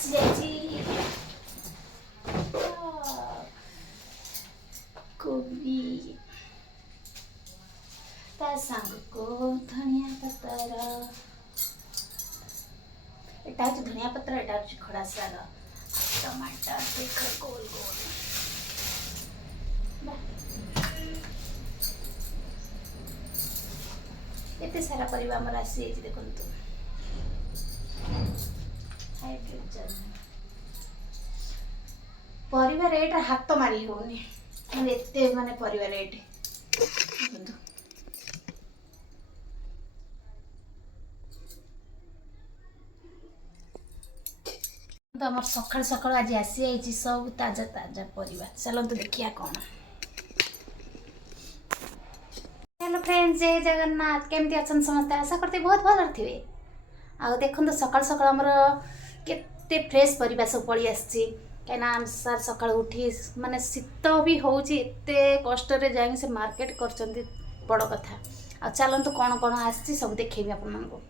आसी जाइए कोबी ता सांग को धनिया पतर एटा हूँ धनिया पत्र एटा हूँ खड़ा साग टमाटर देख गोल गोल एते सारा परिवा हमर आसी जाइए देखंतु हाइड्रोजन परिवा रेट हाथ मारी होनी माने एते माने परिवा रेट देखंतु तो आम सकाल सकाल आज आसी जाइए सब ताजा ताजा परिवा चलते देखिया कौन। हेलो फ्रेंड्स जय जगन्नाथ केमती अच्छा समस्ते आशा करते बहुत भल थे आ देखो सकाल सकाल आमर केते फ्रेश परिवा सब पड़ी आसी कहीं सार सकाल उठी माने शीत भी होते कष्ट जाए से मार्केट कर बड़ कथा आ चलतु कौन कौन आसी सब देखेबी आपको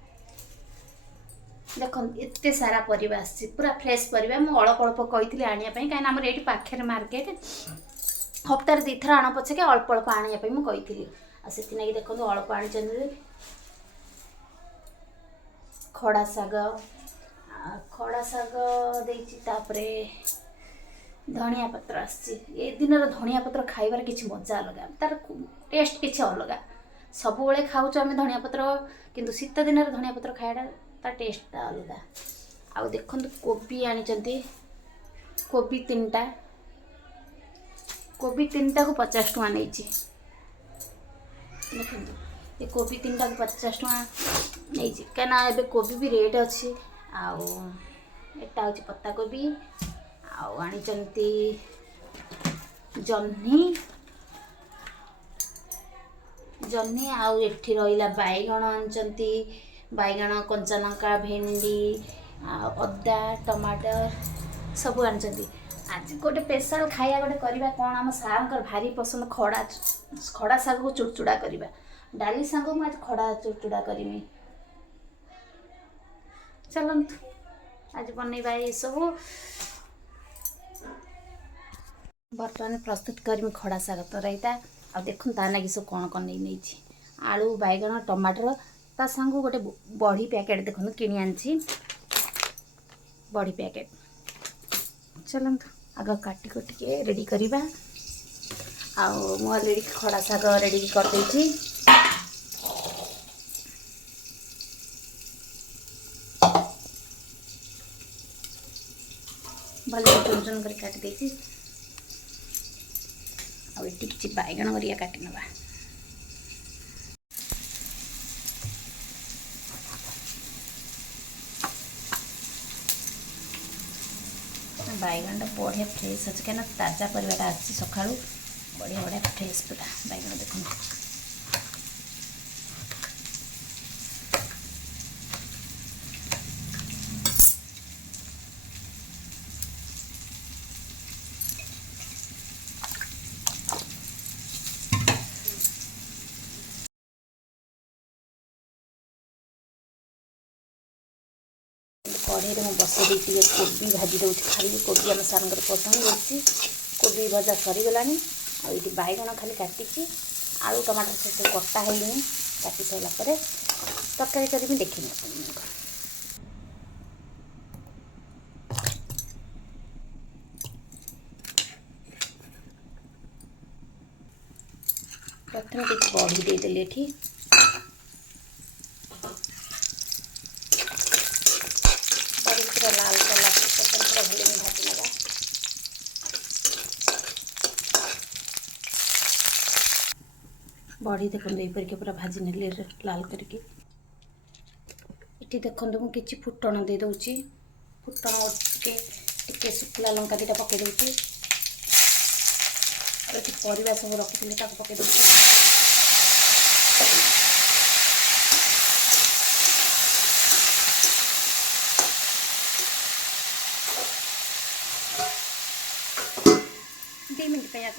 देखो एते सारा परिवा आसी पूरा फ्रेश परिवा मु अल्प अल्प कही आने कहीं आम ये पाखे मार्केट हप्ताह दी थर आण पछे अल्प अल्प आने मुझे कही से देखो अल्प आनी खड़ा साग देपर धनिया पत्र आसी दिन धनिया पत्र खाइबार किसी मजा अलग तार टेस्ट किसी अलग सब बेले खाऊँ आम धनिया पत्र किंतु शीत दिन धनिया पत्र खाइबा तार टेस्ट अलग आउ देखो कोबी आनी कोबी तीनटा को 50 टका नहीं देखो ये कोबी तीनटा को 50 टका नहीं कहीं कोबी भी रेट अच्छी आउ एटा हूँ पत्ता कोबी आउ आनी जन्नी आउ एठी रहिला बैगण आनी बैगण कंचा लंका भेंडी अदा टमाटर सब आनी आज गोटे स्पेशल खाया गोटे करवा कौन आम सार भारी पसंद खड़ा साग को चुड़चुड़ा करवा डाली साग को आज खड़ा चुड़चुड़ा करी चलत आज बनवा ये सब बर्तमान प्रस्तुत करमी खड़ा साग तराईटा आ देखो ता लगी सब कौन कौन नहीं आलू बैगण टमाटर ता सांग गोटे बड़ी पैकेट देखो किणी आनी बड़ी पैकेट चलत आग काटी के रेडी करवा ऑलरेडी खड़ा साग रेडी कर देछि भले चुन चुन कर काटी देछि आ एटी किछि बैगण करिया काटी नबा बैगन बढ़िया फ्रेश अच्छे क्या ताजा परिवार आसी सका बढ़िया बढ़िया फ्रेश पूरा बैगन देखो कढ़ई में बसई दी कोबी भाजी दूँ खाली कोबी आम सार पसंद होती कोबी भजा सरीगला आईटी बैगण खाली काटी आलू टमाटर से कटा है काटी सारापर तरकारी करी देखनी प्रथम किसी बड़ी देदेली ये लाल कला पूरा भले में भाजी नवा बड़ी देखो ये पूरा भाजी ने लाल करके ये देखो मुझे फुटण दे दूची फुटण टे शुखला लंका दीटा पकई दूची परिवा सब रखी पकई दूची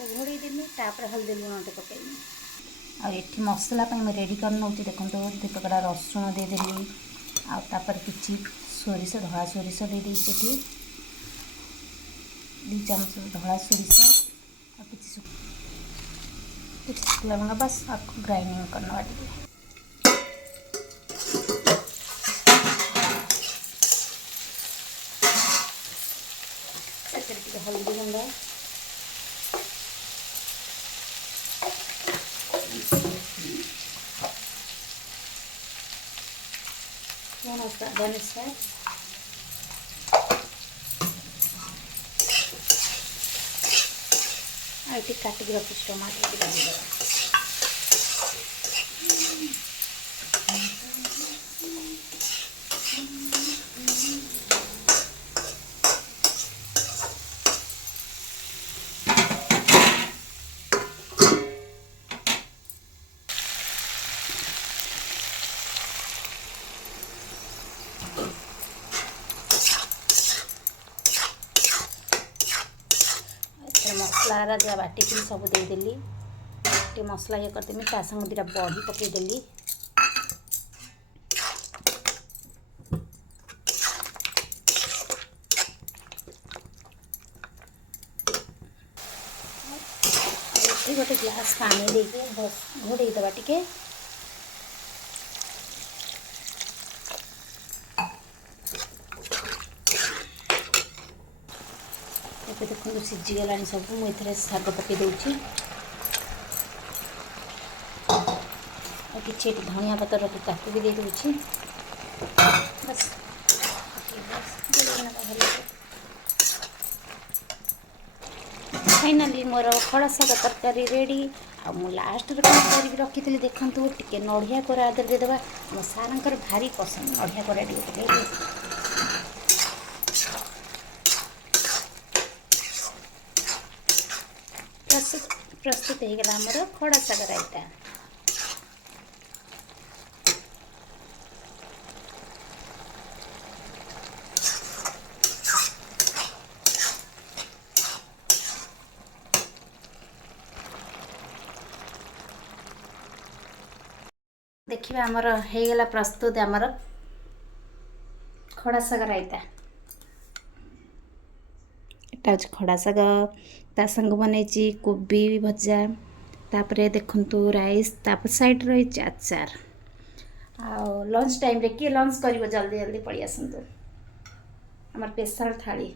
घोड़े देमी तापर हल्दी लुण टे पकईमी आ ये मसला मैं रेडी कर नौ देखो दीपकड़ा रसुण देदेली आपर कि सोरिष धला सोरिष दे देती 2 ଚାମଚ ଧଳା ସୋରିଷ और कुछ शुक्ला लंका बस आपको ग्राइंडिंग करना टे हल्दी गुंडा स्वाद अनुसार ये काटिक रखी टमाटर लगे मसला जहाँ बाटी सब देदेली टे मसला ये करदेमी ता संग दुटा बड़ी पकईदेली गोटे ग्लास पानी देके घोड़े दबा टिके देखो सीझीगला सब मुझे शाग पकई दूची कि धनिया पतर ताकू भी दे दूची बस फाइनाली मोर खड़ा शाग तरकारी रेडी आ लास्ट कर रखी थी देखूँ टे नड़िया कोरा आदर देदेबा मो सार भारी पसंद नड़िया कोरा टे प्रस्तुत हो गला आमर खड़ा शाग रायता देखिए आमर हो गला प्रस्तुत आमर खड़ा शाग रायता एटा हूँ खड़ा शाग ता संग बनई कोबी भजा तापरे देखंतु राइस तापर साइड रही अचार आ लंच टाइम रे किए लंच करिवो जल्दी जल्दी पड़ी आसंतु हमर स्पेशल थाली।